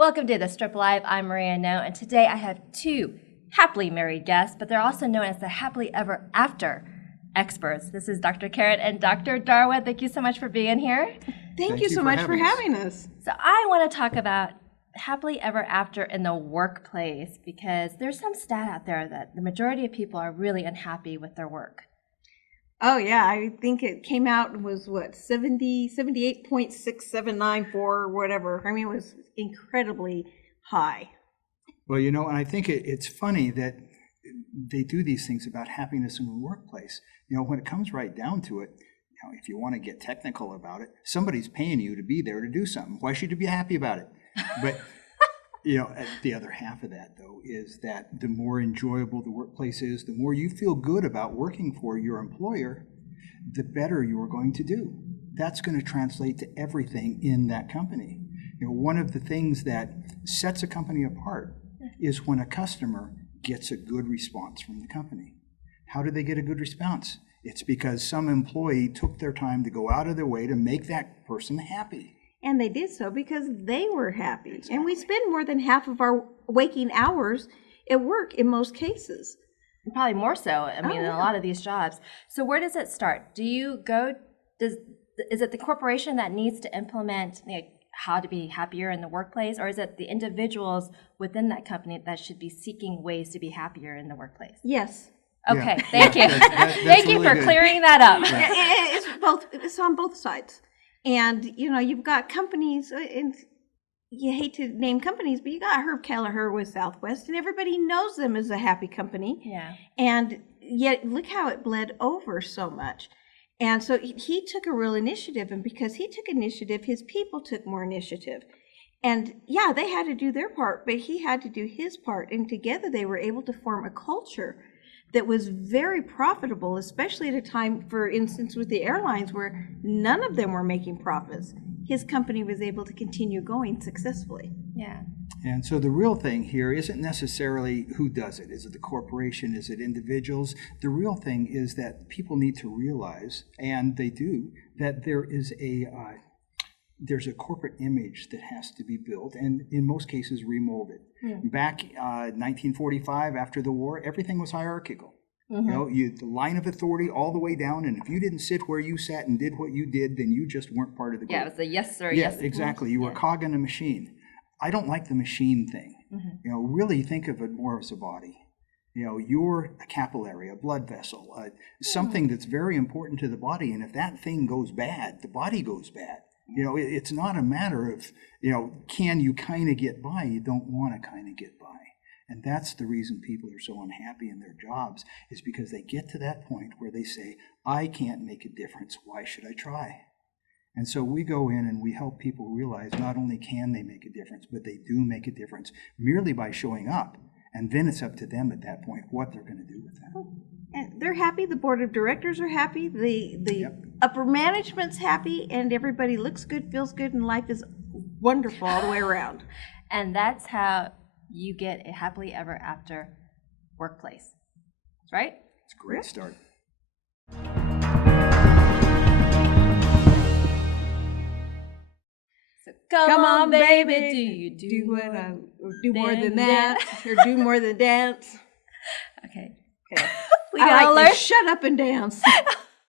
Welcome to The Strip Live. I'm Maria No, and today I have two happily married guests, but they're also known as the happily ever after experts. This is Dr. Karen and Dr. Darwin. Thank you so much for being here. Thank you so much for having us. So I want to talk about happily ever after in the workplace because there's some stat out there that the majority of people are really unhappy with their work. Oh yeah, I think it came out and was what 78.6794 or whatever. I mean, it was incredibly high. Well, you know, and I think it's funny that they do these things about happiness in the workplace. You know, when it comes right down to it, you know, if you want to get technical about it, somebody's paying you to be there to do something. Why should you be happy about it? But you know, the other half of that, though, is that the more enjoyable the workplace is, the more you feel good about working for your employer, the better you are going to do. That's going to translate to everything in that company. You know, one of the things that sets a company apart is when a customer gets a good response from the company. How do they get a good response? It's because some employee took their time to go out of their way to make that person happy. And they did so because they were happy. Exactly. And we spend more than half of our waking hours at work in most cases. Probably more so, I mean, in a lot of these jobs. So where does it start? Is it the corporation that needs to implement how to be happier in the workplace, or is it the individuals within that company that should be seeking ways to be happier in the workplace? Yes. Okay, Yeah. thank you. That's Thank you really for good. clearing that up. It's both. It's on both sides. And, you know, you've got companies, and you hate to name companies, but you got Herb Kelleher with Southwest, and everybody knows them as a happy company. Yeah. And yet, look how it bled over so much. And so he took a real initiative, and because he took initiative, his people took more initiative. And yeah, they had to do their part, but he had to do his part. And together they were able to form a culture that was very profitable, especially at a time, for instance, with the airlines where none of them were making profits. His company was able to continue going successfully. Yeah. And so the real thing here isn't necessarily who does it. Is it the corporation? Is it individuals? The real thing is that people need to realize, and they do, that there's a corporate image that has to be built, and in most cases remolded. Back 1945, after the war, everything was hierarchical. You know, the line of authority all the way down, and if you didn't sit where you sat and did what you did, then you just weren't part of the group. Yeah, it was a yes sir, Yeah, yes. exactly. You were a cog in a machine. I don't like the machine thing. You know, really think of it more as a body. You know, you're a capillary, a blood vessel, something that's very important to the body, and if that thing goes bad, the body goes bad. You know, it's not a matter of, you know, can you kind of get by? You don't want to kind of get by. And that's the reason people are so unhappy in their jobs, is because they get to that point where they say, I can't make a difference. Why should I try? And so we go in and we help people realize not only can they make a difference, but they do make a difference merely by showing up. And then it's up to them at that point what they're going to do with that. And they're happy, the board of directors are happy, the upper management's happy, and everybody looks good, feels good, and life is wonderful all the way around. And that's how you get a happily ever after workplace, right? It's a great start. So come on, baby, do you do more than that, or do more than dance? Okay. Okay. We I gotta like learn. to shut up and dance.